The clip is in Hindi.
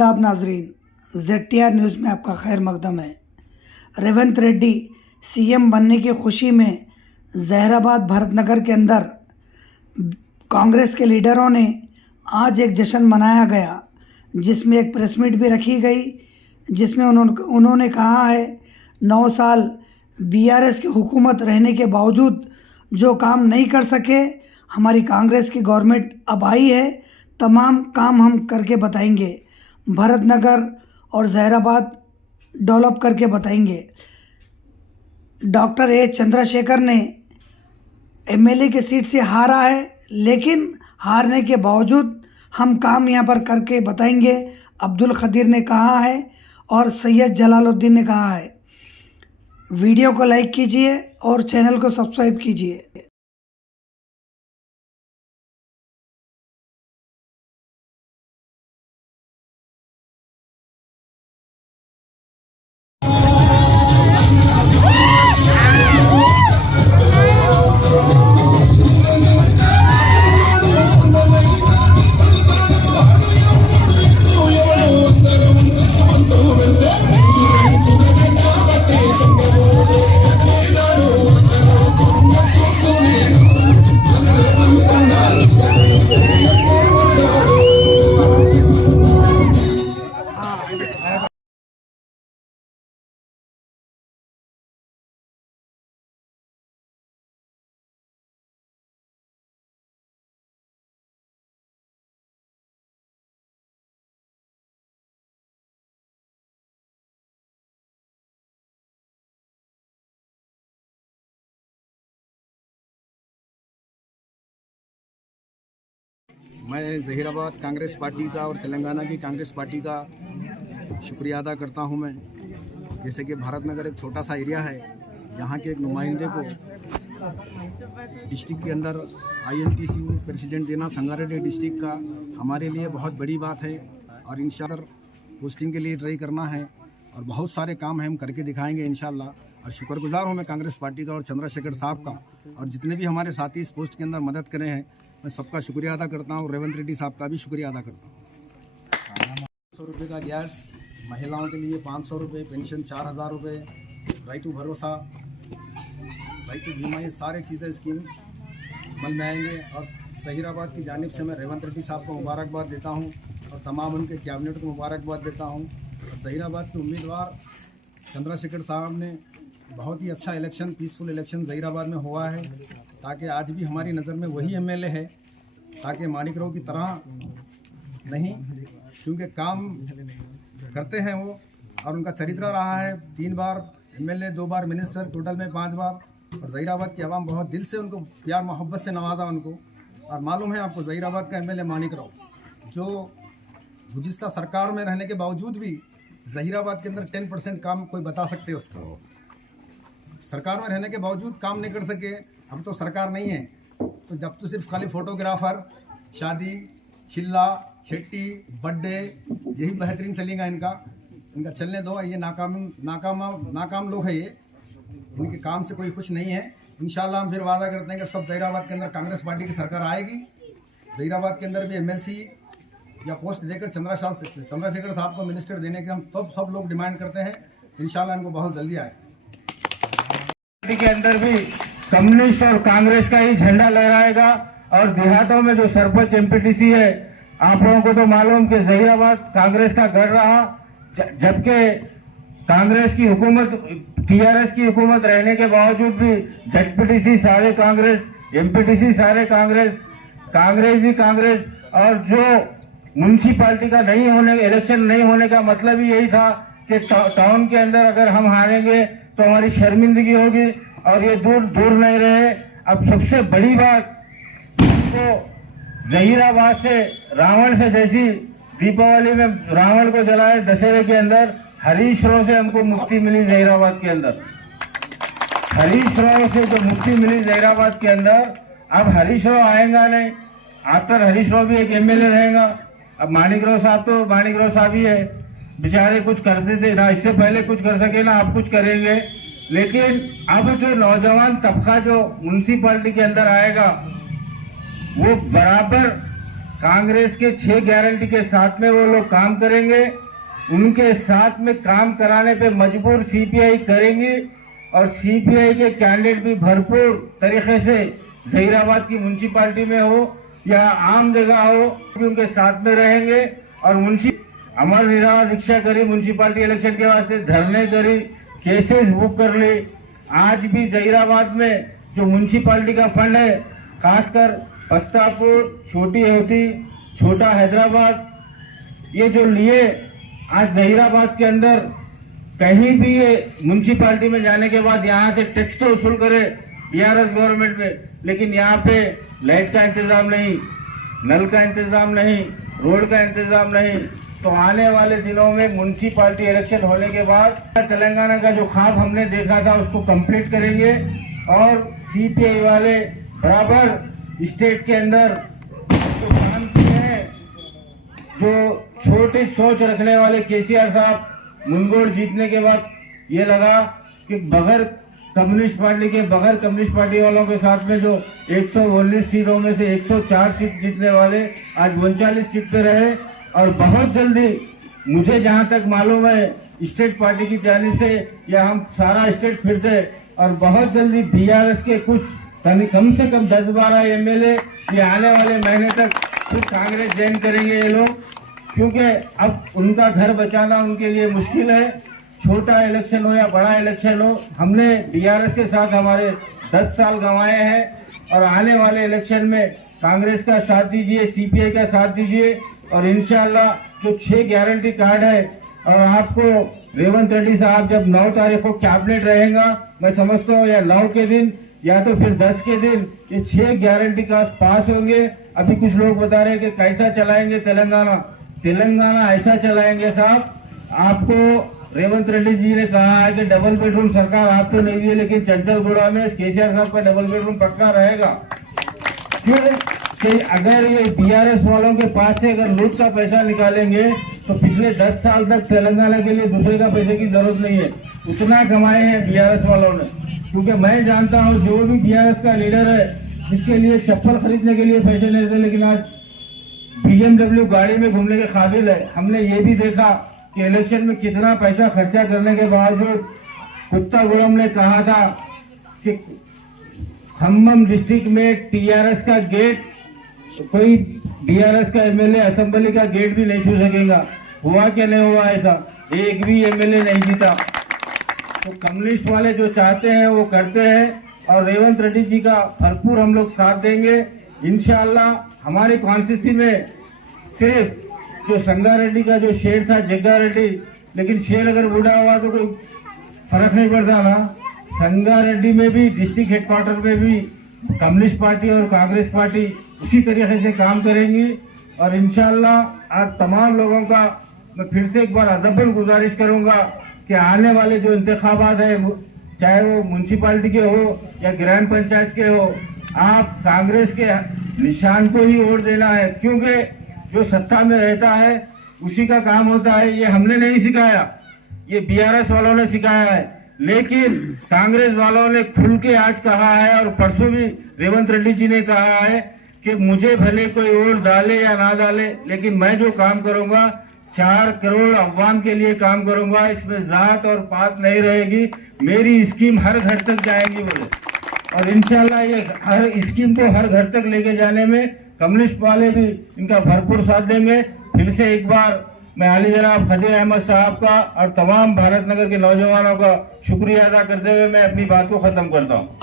आदाब नाजरीन, ZTR न्यूज़ में आपका खैर मकदम है। रेवंत रेड्डी सीएम बनने की खुशी में जहराबाद भरतनगर के अंदर कांग्रेस के लीडरों ने आज एक जश्न मनाया गया, जिसमें एक प्रेस मीट भी रखी गई, जिसमें उन्होंने कहा है 9 साल BRS की हुकूमत रहने के बावजूद जो काम नहीं कर सके, हमारी कांग्रेस की गवर्नमेंट अब आई है, तमाम काम हम करके बताएंगे, भरतनगर और जहराबाद डेवलप करके बताएंगे। डॉक्टर ए चंद्रशेखर ने MLA की सीट से हारा है, लेकिन हारने के बावजूद हम काम यहाँ पर करके बताएंगे, अब्दुल खदीर ने कहा है और सैयद जलालुद्दीन ने कहा है। वीडियो को लाइक कीजिए और चैनल को सब्सक्राइब कीजिए। मैं जहीराबाद कांग्रेस पार्टी का और तेलंगाना की कांग्रेस पार्टी का शुक्रिया अदा करता हूं। मैं जैसे कि भारतनगर एक छोटा सा एरिया है, यहाँ के एक नुमाइंदे को डिस्ट्रिक्ट के अंदर INTC प्रेसिडेंट देना संगारेड्डी डिस्ट्रिक्ट का हमारे लिए बहुत बड़ी बात है और इंशाल्लाह पोस्टिंग के लिए ट्राई करना है और बहुत सारे काम हम करके दिखाएंगे इंशाल्लाह। और शुक्रगुजार हूँ मैं कांग्रेस पार्टी का और चंद्रशेखर साहब का, और जितने भी हमारे साथी इस पोस्ट के अंदर मदद करे हैं, मैं सबका शुक्रिया अदा करता हूँ। रेवंत रेड्डी साहब का भी शुक्रिया अदा करता हूँ। 100 रुपये का गैस, महिलाओं के लिए 500 रुपये, पेंशन 4000 रुपये, राइतु भरोसा, राइतु बीमा, ये सारे चीज़ें स्कीम अमल में आएंगे। और जहीराबाद की जानिब से मैं रेवंत रेड्डी साहब को मुबारकबाद देता हूँ और तमाम उनके कैबिनेट को मुबारकबाद देता हूँ। और जहीराबाद के उम्मीदवार चंद्रशेखर साहब ने बहुत ही अच्छा इलेक्शन, पीसफुल इलेक्शन जहीराबाद में हुआ है, ताकि आज भी हमारी नज़र में वही MLA है, ताकि मानिकराव की तरह नहीं, क्योंकि काम करते हैं वो और उनका चरित्र रहा है। 3 बार MLA, 2 बार मिनिस्टर, टोटल में 5 बार। और जहीराबाद की आवाम बहुत दिल से उनको प्यार मोहब्बत से नवाजा उनको। और मालूम है आपको जहीराबाद का MLA मानिकराव, जो गुज़िश्ता सरकार में रहने के बावजूद भी जहीराबाद के अंदर 10% काम कोई बता सकते उसको, सरकार में रहने के बावजूद काम नहीं कर सके। हम तो सरकार नहीं है, तो जब तो सिर्फ खाली फोटोग्राफर, शादी, चिल्ला, छेट्टी, बर्थडे, यही बेहतरीन चलेगा इनका चलने दो। ये नाकाम लोग हैं, ये इनके काम से कोई खुश नहीं है। इंशाल्लाह हम फिर वादा करते हैं कि सब जहीराबाद के अंदर कांग्रेस पार्टी की सरकार आएगी। जहीराबाद के अंदर भी MLC या पोस्ट देकर चंद्रशेखर साहब को मिनिस्टर देने के हम सब लोग डिमांड करते हैं। इंशाल्लाह इनको बहुत जल्दी आए। पार्टी के अंदर भी कम्युनिस्ट और कांग्रेस का ही झंडा लहराएगा। और देहातों में जो सरपंच MPTC है, आप लोगों को तो मालूम कि जहीराबाद कांग्रेस का गढ़ रहा, जबकि कांग्रेस की हुकूमत, TRS की हुकूमत रहने के बावजूद भी ZPTC सारे कांग्रेस, MPTC सारे कांग्रेस, कांग्रेस ही कांग्रेस। और जो म्यूनसिपालिटी का इलेक्शन नहीं होने का मतलब ही यही था कि टाउन के अंदर अगर हम हारेंगे तो हमारी शर्मिंदगी होगी, और ये दूर नहीं रहे। अब सबसे बड़ी बात, तो जहीराबाद से रावण से जैसी दीपावली में रावण को जलाए, दशहरे के अंदर हरीश राव से हमको मुक्ति मिली जहीराबाद के अंदर। हरीश राव से जो मुक्ति मिली जहीराबाद के अंदर, अब हरीश राव आएगा नहीं, आफ्टर हरीश राव भी एक MLA रहेगा। अब मानिकराव साहब ही है, बेचारे कुछ करते थे ना, इससे पहले कुछ कर सके ना आप कुछ करेंगे। लेकिन अब जो नौजवान तबका जो म्यूनसिपालिटी के अंदर आएगा, वो बराबर कांग्रेस के 6 गारंटी के साथ में वो लोग काम करेंगे। उनके साथ में काम कराने पे मजबूर सीपीआई करेंगी और सीपीआई के कैंडिडेट भी भरपूर तरीके से जहीराबाद की म्युनिसिपालिटी में हो या आम जगह हो उनके साथ में रहेंगे। और अमर निराला दीक्षा करी म्युनिसिपालिटी इलेक्शन के वास्ते, धरने करी, केसेस बुक कर ली। आज भी जहीराबाद में जो म्युनिसिपालिटी का फंड है, खासकर बस्तापुर, छोटी होती, छोटा हैदराबाद, ये जो लिए आज जहीराबाद के अंदर कहीं भी ये म्युनिसिपालिटी में जाने के बाद यहाँ से टैक्स तो वसूल करे बीआरएस गवर्नमेंट में, लेकिन यहाँ पे लाइट का इंतजाम नहीं, नल का इंतजाम नहीं, रोड का इंतजाम नहीं। तो आने वाले दिनों में म्युनिसिपालिटी इलेक्शन होने के बाद तेलंगाना का जो ख्वाब हमने देखा था उसको कंप्लीट करेंगे और सीपीआई वाले बराबर स्टेट के अंदर जो काम किए हैं, जो छोटी सोच रखने वाले केसीआर साहब मुंगोड़ जीतने के बाद ये लगा कि बगैर कम्युनिस्ट पार्टी वालों के साथ में जो 119 सीटों में से 104 सीट जीतने वाले आज 39 सीट पे रहे। और बहुत जल्दी मुझे जहां तक मालूम है स्टेट पार्टी की जानिब से या हम सारा स्टेट फिरते और बहुत जल्दी बीआरएस के कुछ कम से कम 10-12 एमएलए ये आने वाले महीने तक फिर कांग्रेस ज्वाइन करेंगे ये लोग, क्योंकि अब उनका घर बचाना उनके लिए मुश्किल है। छोटा इलेक्शन हो या बड़ा इलेक्शन हो, हमने बीआरएस के साथ हमारे 10 साल गंवाए हैं और आने वाले इलेक्शन में कांग्रेस का साथ दीजिए, सीपीआई का साथ दीजिए और इंशाल्लाह जो 6 गारंटी कार्ड है और आपको रेवंत रेड्डी साहब जब 9 तारीख को कैबिनेट रहेगा, मैं समझता हूँ या 9 के दिन या तो फिर 10 के दिन ये 6 गारंटी कार्ड पास होंगे। अभी कुछ लोग बता रहे हैं कि कैसा चलाएंगे तेलंगाना ऐसा चलाएंगे साहब। आपको रेवंत रेड्डी जी ने कहा है कि डबल बेडरूम सरकार आप तो नहीं दी, लेकिन चंचलगुड़ा में केसीआर साहब का डबल बेडरूम पक्का रहेगा। फिर कि अगर ये बीआरएस वालों के पास से अगर लूट का पैसा निकालेंगे तो पिछले 10 साल तक तेलंगाना के लिए दूसरे का पैसे की जरूरत नहीं है, उतना कमाए हैं बीआरएस वालों ने। क्योंकि मैं जानता हूँ जो भी बीआरएस का लीडर है जिसके लिए चप्पल खरीदने के लिए पैसे नहीं थे, लेकिन आज BMW गाड़ी में घूमने के काबिल है। हमने ये भी देखा कि इलेक्शन में कितना पैसा खर्चा करने के बावजूद कुत्तागुड़म ने कहा था कि खम्मम डिस्ट्रिक्ट में टीआरएस का गेट कोई बीआरएस का एमएलए असेंबली का गेट भी नहीं छू सकेगा। हुआ क्या नहीं हुआ ऐसा, एक भी एमएलए नहीं जीता। तो कम्युनिस्ट वाले जो चाहते हैं वो करते हैं और रेवंत रेड्डी जी का भरपूर हम लोग साथ देंगे इंशाअल्लाह। हमारी कॉन्स्टिट्यूंसी में सिर्फ जो संगारेड्डी का जो शेर था जग्गा रेड्डी, लेकिन शेर अगर बूढ़ा हुआ तो कोई फर्क नहीं पड़ता ना। संगारेड्डी में भी डिस्ट्रिक्ट हेडक्वार्टर में भी कम्युनिस्ट पार्टी और कांग्रेस पार्टी उसी तरीके से काम करेंगी और इंशाअल्लाह आज तमाम लोगों का मैं फिर से एक बार अदबन गुजारिश करूंगा कि आने वाले जो इंतखाबात है, चाहे वो म्युनिसिपालिटी के हो या ग्राम पंचायत के हो, आप कांग्रेस के निशान को ही वोट देना है, क्योंकि जो सत्ता में रहता है उसी का काम होता है। ये हमने नहीं सिखाया, ये बीआरएस वालों ने सिखाया है। लेकिन कांग्रेस वालों ने खुल के आज कहा है और परसों भी रेवंत रेड्डी जी ने कहा है कि मुझे भले कोई वोट डाले या ना डाले, लेकिन मैं जो काम करूंगा 4 करोड़ अवाम के लिए काम करूंगा, इसमें जात और पात नहीं रहेगी, मेरी स्कीम हर घर तक जाएगी बोले। और इंशाल्लाह ये हर स्कीम को हर घर तक लेके जाने में कम्युनिस्ट वाले भी इनका भरपूर साथ देंगे। फिर से एक बार मैं आली जनाब खदीर अहमद साहब का और तमाम भारत नगर के नौजवानों का शुक्रिया अदा करते हुए मैं अपनी बात को खत्म करता हूँ।